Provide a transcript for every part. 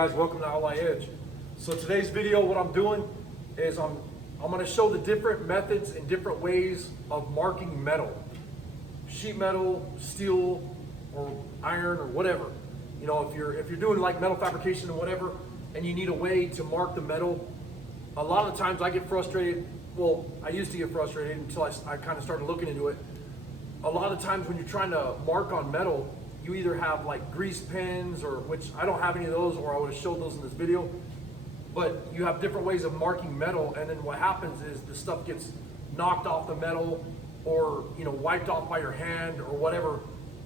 guys, welcome to Ally Edge. So today's video, what I'm doing is I'm going to show the different methods and different ways of marking metal. Sheet metal, steel, or iron, or whatever. You know, if you're doing like metal fabrication or whatever, and you need a way to mark the metal, a lot of the times I get frustrated. Well, I used to get frustrated until I kind of started looking into it. A lot of times when you're trying to mark on metal, you either have like grease pens, or which I don't have any of those, or I would have showed those in this video. But you have different ways of marking metal, and then what happens is the stuff gets knocked off the metal, or wiped off by your hand or whatever.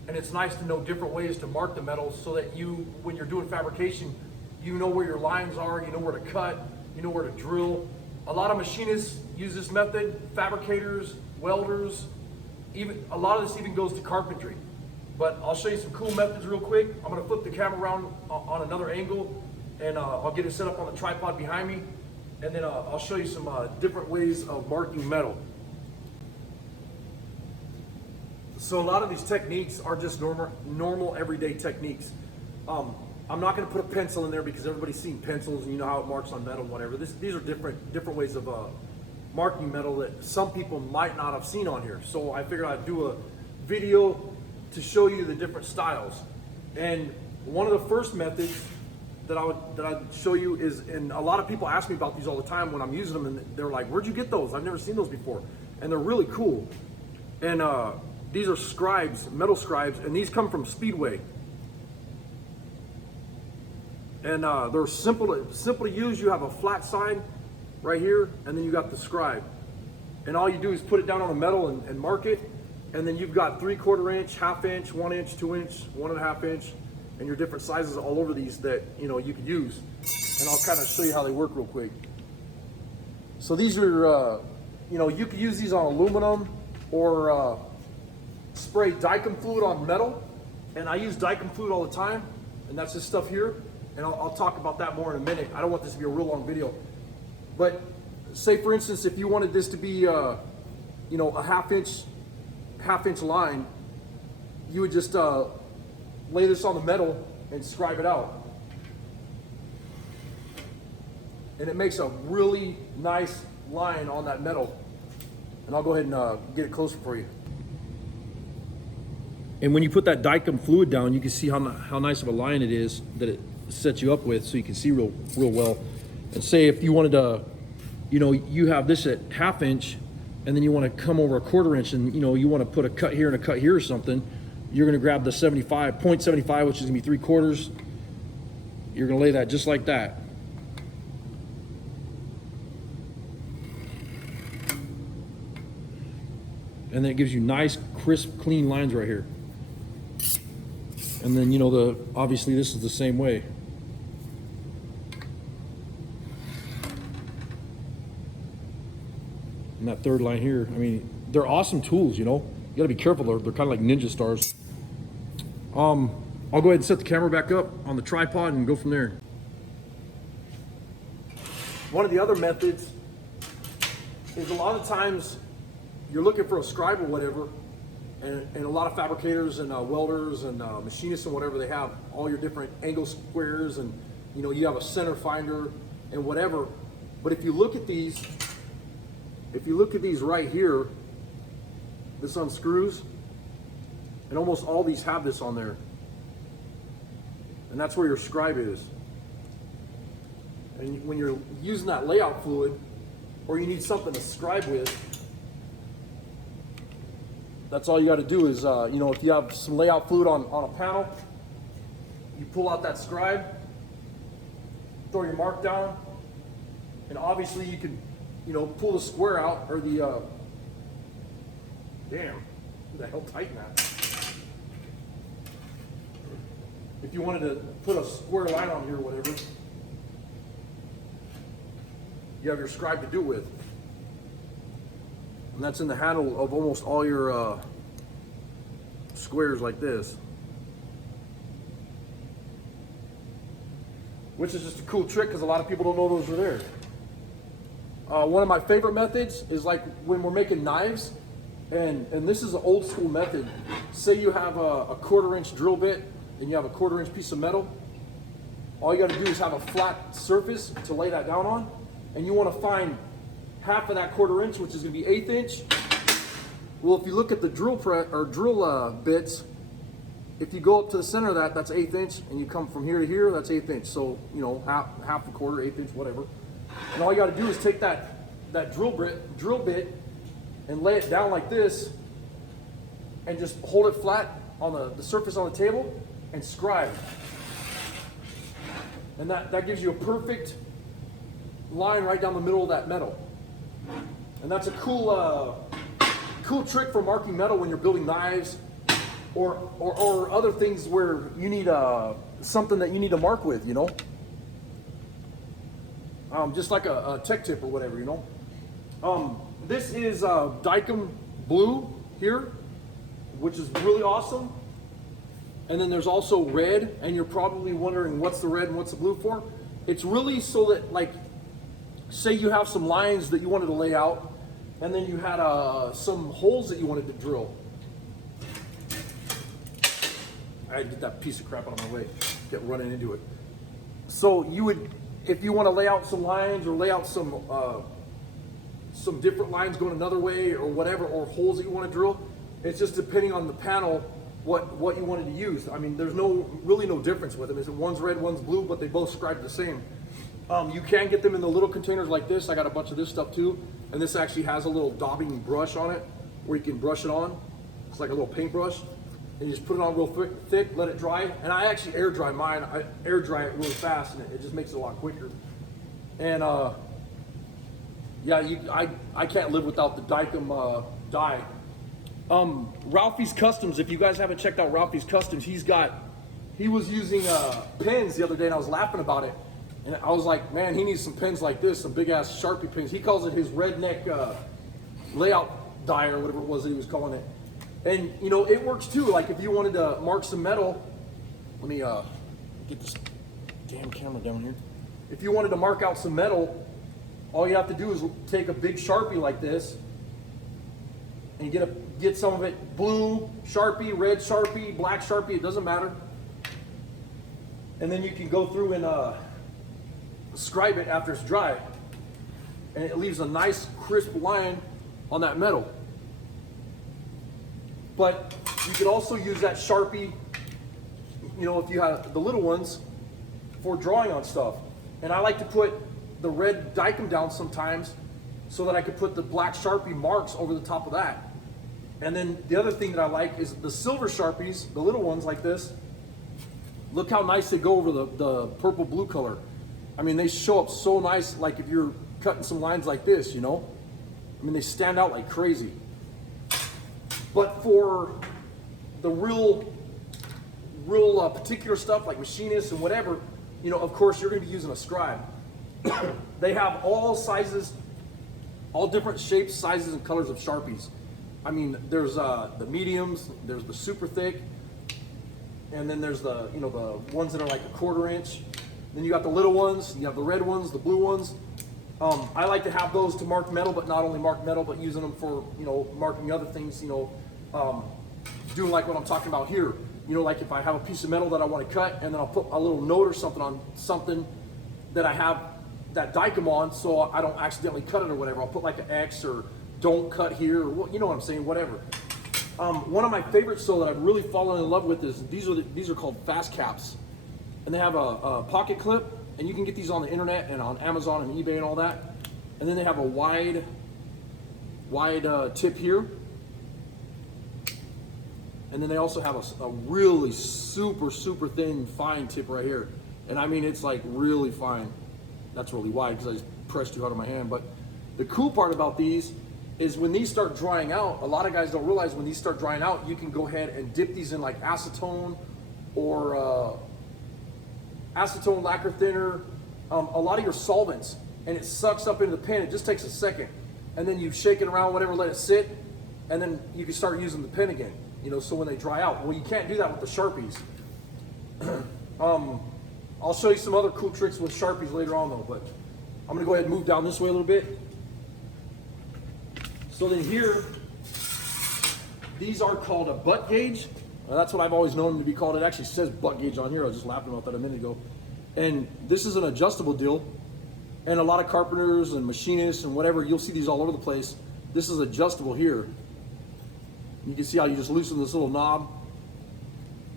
And it's nice to know different ways to mark the metal so that you, when you're doing fabrication, you know where your lines are, you know where to cut, you know where to drill. A lot of machinists use this method, fabricators, welders, even a lot of this even goes to carpentry. But I'll show you some cool methods real quick. I'm gonna flip the camera around on another angle, and I'll get it set up on the tripod behind me, and then I'll show you some different ways of marking metal. So a lot of these techniques are just normal everyday techniques. I'm not gonna put a pencil in there because everybody's seen pencils and you know how it marks on metal and whatever. These are different ways of marking metal that some people might not have seen on here. So I figured I'd do a video to show you the different styles. And one of the first methods that I'd show you is, and a lot of people ask me about these all the time when I'm using them, and they're like, where'd you get those? I've never seen those before. And they're really cool. And these are scribes, metal scribes, and these come from Speedway. And they're simple to use. You have a flat side right here, and then you got the scribe. And all you do is put it down on the metal and mark it. And then you've got 3/4 inch, 1/2 inch, 1 inch, 2 inch, 1.5 inch, and your different sizes all over these that you could use. And I'll kind of show you how they work real quick. So these are, you could use these on aluminum or spray Dykum fluid on metal. And I use Dykum fluid all the time, and that's this stuff here. And I'll talk about that more in a minute. I don't want this to be a real long video. But say for instance, if you wanted this to be, a 1/2 inch line, you would just lay this on the metal and scribe it out. And it makes a really nice line on that metal. And I'll go ahead and get it closer for you. And when you put that Dykum fluid down, you can see how nice of a line it is that it sets you up with, so you can see real well. And say if you wanted to, you have this at 1/2 inch, and then you want to come over 1/4 inch, and you want to put a cut here and a cut here or something, you're going to grab the 0.75, which is going to be 3/4. You're going to lay that just like that. And then it gives you nice, crisp, clean lines right here. And then, obviously this is the same way. And that third line here, I mean, they're awesome tools, you gotta be careful. They're kind of like ninja stars. I'll go ahead and set the camera back up on the tripod and go from there. One of the other methods is a lot of times you're looking for a scribe or whatever, and a lot of fabricators and welders and machinists and whatever, they have all your different angle squares, and you have a center finder and whatever. But if you look at these, right here, this unscrews, and almost all these have this on there. And that's where your scribe is. And when you're using that layout fluid, or you need something to scribe with, that's all you got to do is, if you have some layout fluid on a panel, you pull out that scribe, throw your mark down, and obviously you can pull the square out, or the, damn, who the hell tightened that? If you wanted to put a square line on here or whatever, you have your scribe to do it with. And that's in the handle of almost all your squares like this. Which is just a cool trick because a lot of people don't know those are there. One of my favorite methods is like when we're making knives, and this is an old school method. Say you have a 1/4 inch drill bit and you have a 1/4 inch piece of metal. all you gotta do is have a flat surface to lay that down on, and you wanna find half of that 1/4 inch, which is gonna be 1/8 inch. Well, if you look at the drill bits, if you go up to the center of that, that's 1/8 inch, and you come from here to here, that's 1/8 inch. So, you know, half a quarter, 1/8 inch, whatever. And all you gotta do is take that drill bit and lay it down like this, and just hold it flat on the surface on the table and scribe. And that gives you a perfect line right down the middle of that metal. And that's a cool trick for marking metal when you're building knives or other things where you need something that you need to mark with, you know. Just like a tech tip or whatever, you know. This is Dykum blue here, which is really awesome. And then there's also red, and you're probably wondering what's the red and what's the blue for. It's really so that, like, say you have some lines that you wanted to lay out, and then you had some holes that you wanted to drill. I get that piece of crap out of my way, get running into it. So you would, if you want to lay out some lines or lay out some different lines going another way or whatever, or holes that you want to drill, it's just depending on the panel what you wanted to use. I mean, there's really no difference with them. Is it one's red, one's blue, but they both scribe the same. You can get them in the little containers like this. I got a bunch of this stuff too, and this actually has a little daubing brush on it where you can brush it on. It's like a little paintbrush, and you just put it on real thick, let it dry. And I actually air dry mine. I air dry it really fast, and it just makes it a lot quicker. And yeah, I can't live without the Dykum dye. Ralphie's Customs, if you guys haven't checked out Ralphie's Customs, he was using pens the other day, and I was laughing about it. And I was like, man, he needs some pens like this, some big ass Sharpie pens. He calls it his redneck layout dye or whatever it was that he was calling it. And you know, it works too. Like if you wanted to mark some metal, let me get this damn camera down here. If you wanted to mark out some metal, all you have to do is take a big Sharpie like this, and you get some of it blue Sharpie, red Sharpie, black Sharpie, it doesn't matter. And then you can go through and scribe it after it's dry, and it leaves a nice crisp line on that metal. But you could also use that Sharpie, you know, if you have the little ones, for drawing on stuff. And I like to put the red Dykum down sometimes so that I could put the black Sharpie marks over the top of that. And then the other thing that I like is the silver Sharpies, the little ones like this. Look how nice they go over the purple blue color. I mean, they show up so nice, like if you're cutting some lines like this, you know? I mean, they stand out like crazy. But for the real particular stuff like machinists and whatever, you know, of course, you're gonna be using a scribe. They have all sizes, all different shapes, sizes, and colors of Sharpies. I mean, there's the mediums, there's the super thick, and then there's the, you know, the ones that are like a 1/4 inch. Then you got the little ones, you have the red ones, the blue ones. I like to have those to mark metal, but not only mark metal, but using them for, you know, marking other things, you know, doing like what I'm talking about here. You know, like if I have a piece of metal that I want to cut, and then I'll put a little note or something on something that I have that Dykum on, so I don't accidentally cut it or whatever. I'll put like an X or don't cut here, or you know what I'm saying, whatever. One of my favorites, so that I've really fallen in love with, is these are called fast caps. And they have a pocket clip, and you can get these on the internet and on Amazon and eBay and all that. And then they have a wide tip here. And then they also have a really super thin, fine tip right here. And I mean, it's like really fine. That's really wide because I just pressed too hard on my hand. But the cool part about these is when these start drying out, a lot of guys don't realize when these start drying out, you can go ahead and dip these in like acetone or acetone lacquer thinner, a lot of your solvents, and it sucks up into the pen. It just takes a second, and then you shake it around, whatever, let it sit, and then you can start using the pen again, you know, so when they dry out. Well, you can't do that with the Sharpies. I'll show you some other cool tricks with Sharpies later on though, but I'm gonna go ahead and move down this way a little bit. So then here, these are called a butt gauge. That's what I've always known them to be called. It actually says butt gauge on here. I was just laughing about that a minute ago. And this is an adjustable deal. And a lot of carpenters and machinists and whatever, you'll see these all over the place. This is adjustable here. You can see how you just loosen this little knob.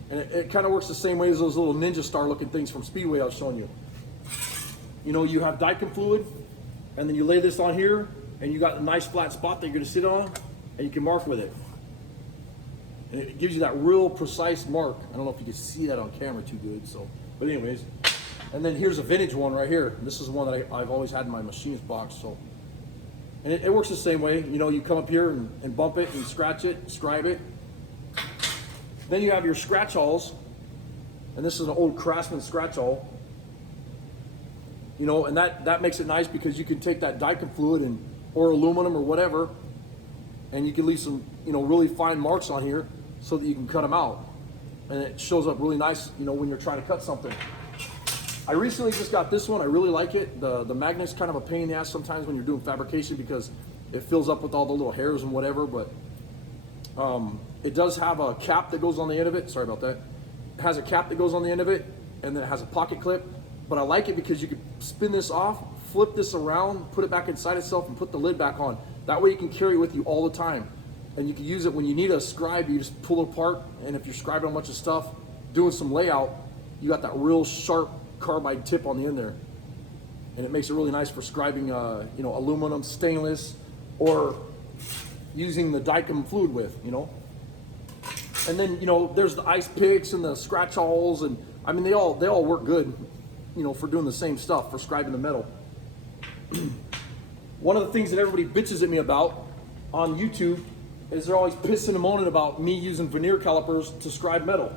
And it kind of works the same way as those little Ninja Star looking things from Speedway I was showing you. You know, you have Dykum fluid, and then you lay this on here, and you got a nice flat spot that you're gonna sit on, and you can mark with it. And it gives you that real precise mark. I don't know if you can see that on camera too good, so, but anyways. And then here's a vintage one right here. This is one that I've always had in my machinist box, so. And it works the same way. You know, you come up here and bump it and scratch it, scribe it. Then you have your scratch awls, and this is an old Craftsman scratch awl. You know, and that makes it nice because you can take that Dykum fluid or aluminum or whatever, and you can leave some, you know, really fine marks on here so that you can cut them out. And it shows up really nice, you know, when you're trying to cut something. I recently just got this one. I really like it. The magnet's kind of a pain in the ass sometimes when you're doing fabrication because it fills up with all the little hairs and whatever, but it does have a cap that goes on the end of it. Sorry about that. It has a cap that goes on the end of it, and then it has a pocket clip. But I like it because you can spin this off, flip this around, put it back inside itself, and put the lid back on. That way you can carry it with you all the time. And you can use it when you need a scribe. You just pull it apart, and if you're scribing a bunch of stuff, doing some layout, you got that real sharp carbide tip on the end there, and it makes it really nice for scribing, you know, aluminum, stainless, or using the Dykum fluid with, you know. And then, you know, there's the ice picks and the scratch awls, and I mean they all work good, you know, for doing the same stuff, for scribing the metal. One of the things that everybody bitches at me about on YouTube is they're always pissing and moaning about me using veneer calipers to scribe metal.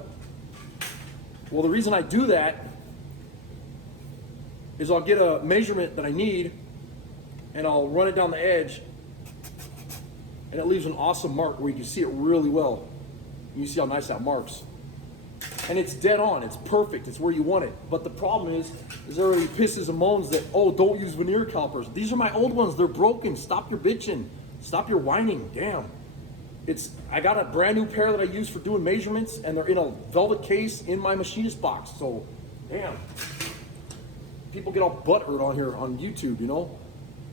Well, the reason I do that is I'll get a measurement that I need, and I'll run it down the edge, and it leaves an awesome mark where you can see it really well. You see how nice that marks. And it's dead on, it's perfect, it's where you want it. But the problem is everybody pisses and moans that, oh, don't use veneer calipers. These are my old ones, they're broken. Stop your bitching, stop your whining, damn. I got a brand new pair that I use for doing measurements, and they're in a velvet case in my machinist box, so damn. People get all butthurt on here on YouTube, you know.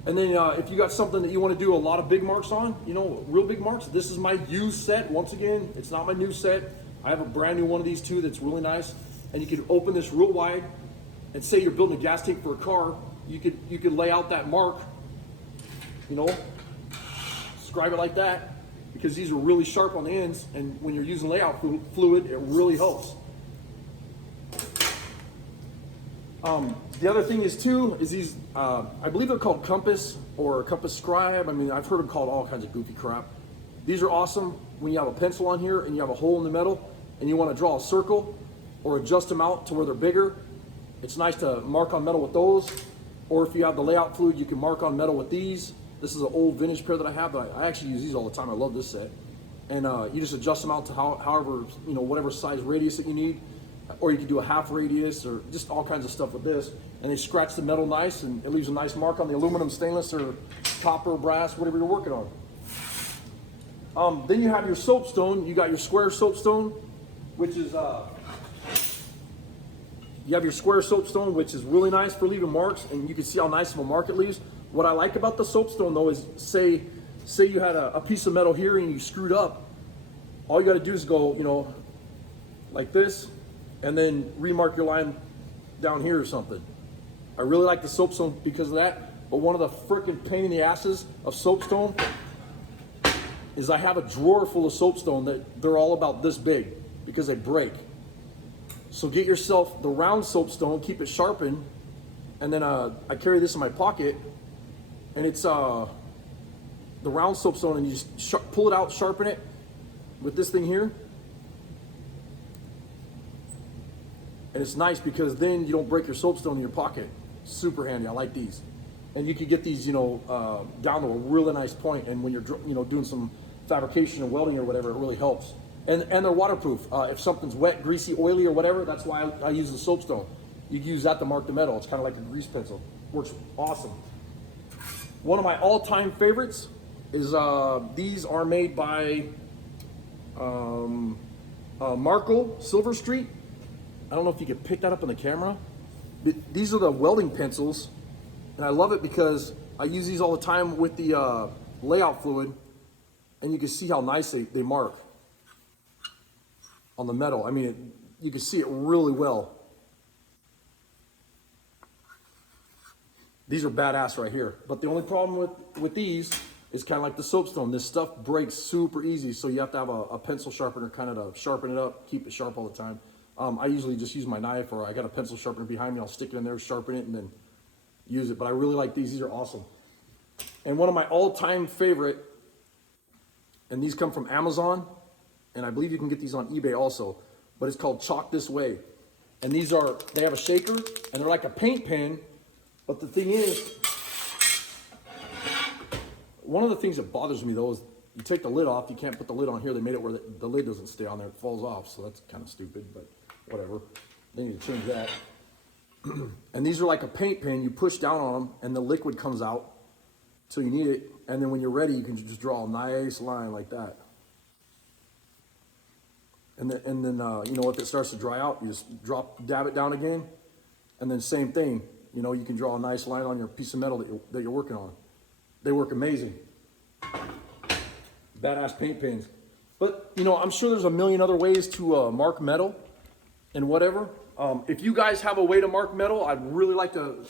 And then if you got something that you want to do a lot of big marks on, you know, real big marks, this is my used set. Once again, it's not my new set. I have a brand new one of these too that's really nice. And you can open this real wide, and say you're building a gas tank for a car, you could lay out that mark, you know, scribe it like that, because these are really sharp on the ends, and when you're using layout fluid, it really helps. The other thing is too, is these, I believe they're called compass or compass scribe. I mean, I've heard them called all kinds of goofy crap. These are awesome when you have a pencil on here and you have a hole in the metal and you want to draw a circle or adjust them out to where they're bigger. It's nice to mark on metal with those. Or if you have the layout fluid, you can mark on metal with these. This is an old vintage pair that I have, but I actually use these all the time. I love this set. And you just adjust them out to however, you know, whatever size radius that you need. Or you can do a half radius or just all kinds of stuff with this. And they scratch the metal nice, and it leaves a nice mark on the aluminum, stainless, or copper, brass, whatever you're working on. Then you have your soapstone. You got your square soapstone, which is, you have your square soapstone, which is really nice for leaving marks, and you can see how nice of a mark it leaves. What I like about the soapstone though is, say you had a piece of metal here and you screwed up, all you gotta do is go, you know, like this, and then remark your line down here or something. I really like the soapstone because of that, but one of the freaking pain in the asses of soapstone is I have a drawer full of soapstone that they're all about this big because they break. So get yourself the round soapstone, keep it sharpened, and then I carry this in my pocket, and it's the round soapstone, and you just pull it out, sharpen it with this thing here. And it's nice because then you don't break your soapstone in your pocket. Super handy, I like these. And you can get these, you know, down to a really nice point, and when you're, you know, doing some fabrication or welding or whatever, it really helps. And they're waterproof. If something's wet, greasy, oily, or whatever, that's why I use the soapstone. You can use that to mark the metal. It's kind of like a grease pencil. Works awesome. One of my all-time favorites is these are made by Markle Silver Street. I don't know if you could pick that up in the camera. These are the welding pencils, and I love it because I use these all the time with the layout fluid, and you can see how nice they mark on the metal. I mean, you can see it really well. These are badass right here. But the only problem with these is kind of like the soapstone. This stuff breaks super easy, so you have to have a pencil sharpener kind of to sharpen it up, keep it sharp all the time. I usually just use my knife, or I got a pencil sharpener behind me. I'll stick it in there, sharpen it, and then use it. But I really like these. These are awesome. And one of my all-time favorite, and these come from Amazon, and I believe you can get these on eBay also, but it's called Chalk This Way. And these they have a shaker, and they're like a paint pen, but the thing is, one of the things that bothers me though is you take the lid off, you can't put the lid on here. They made it where the lid doesn't stay on there, it falls off, so that's kind of stupid, but whatever. They need to change that. And these are like a paint pen, you push down on them, and the liquid comes out till you need it, and then when you're ready, you can just draw a nice line like that. And then you know, if it starts to dry out, you just dab it down again, and then same thing. You know, you can draw a nice line on your piece of metal that you're working on. They work amazing. Badass paint pens. But, you know, I'm sure there's a million other ways to mark metal and whatever. If you guys have a way to mark metal, I'd really like to,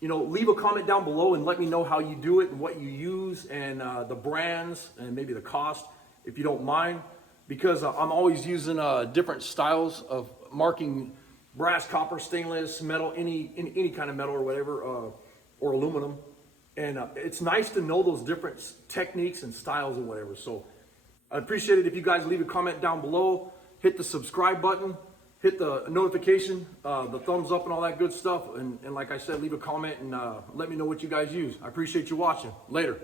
you know, leave a comment down below and let me know how you do it and what you use and the brands and maybe the cost, if you don't mind. Because I'm always using different styles of marking brass, copper, stainless, metal, any kind of metal or whatever, or aluminum. And it's nice to know those different techniques and styles and whatever. So I appreciate it if you guys leave a comment down below, hit the subscribe button, hit the notification, the thumbs up and all that good stuff. And like I said, leave a comment and let me know what you guys use. I appreciate you watching. Later.